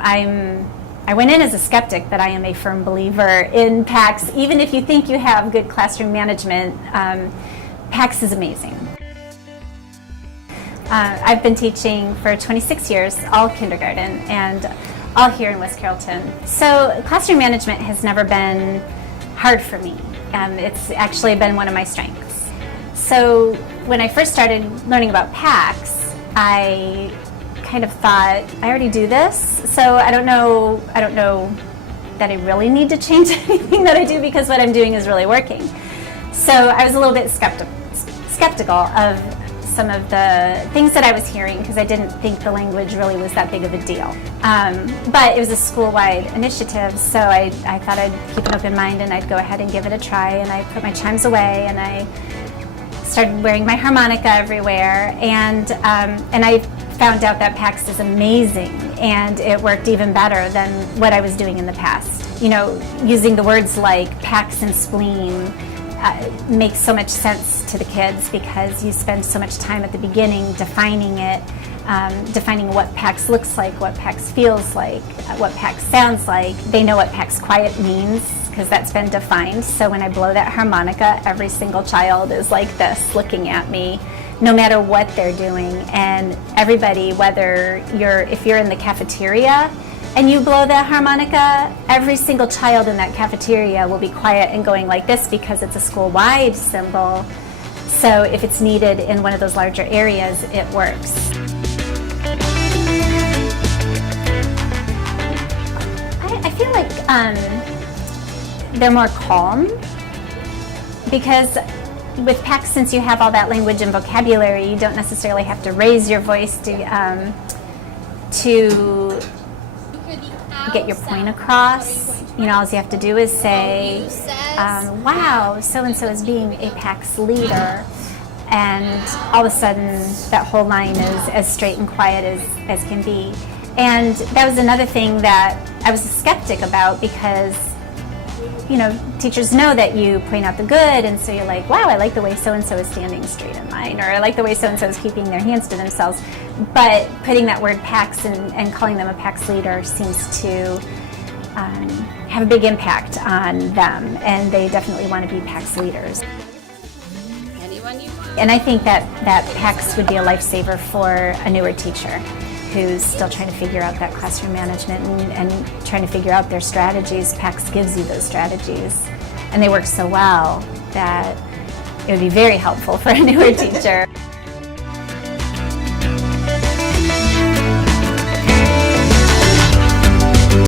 I went in as a skeptic, but I am a firm believer in PAX. Even if you think you have good classroom management, PAX is amazing. I've been teaching for 26 years, all kindergarten, and all here in West Carrollton. So classroom management has never been hard for me. It's actually been one of my strengths. So when I first started learning about PAX, I kind of thought, I already do this, so I don't know that I really need to change anything that I do because what I'm doing is really working. So I was a little bit skeptical of some of the things that I was hearing because I didn't think the language really was that big of a deal. But it was a school-wide initiative, so I thought I'd keep an open mind and I'd go ahead and give it a try, and I put my chimes away and I started wearing my harmonica everywhere, and I found out that PAX is amazing, and it worked even better than what I was doing in the past. You know, using the words like PAX and spleen makes so much sense to the kids because you spend so much time at the beginning defining it, defining what PAX looks like, what PAX feels like, what PAX sounds like. They know what PAX quiet means because that's been defined. So when I blow that harmonica, every single child is like this, looking at me, no matter what they're doing. And everybody, if you're in the cafeteria and you blow that harmonica, every single child in that cafeteria will be quiet and going like this because it's a school-wide symbol. So if it's needed in one of those larger areas, it works. I feel like they're more calm because with PAX, since you have all that language and vocabulary, you don't necessarily have to raise your voice to get your point across. You know, all you have to do is say, wow, so-and-so is being a PAX leader. And all of a sudden, that whole line is as straight and quiet as can be. And that was another thing that I was a skeptic about because, you know, teachers know that you point out the good, and so you're like, wow, I like the way so-and-so is standing straight in line, or I like the way so-and-so is keeping their hands to themselves. But putting that word PAX and calling them a PAX leader seems to have a big impact on them, and they definitely want to be PAX leaders. And I think that PAX would be a lifesaver for a newer teacher who's still trying to figure out that classroom management and trying to figure out their strategies. PAX gives you those strategies, and they work so well that it would be very helpful for a newer teacher.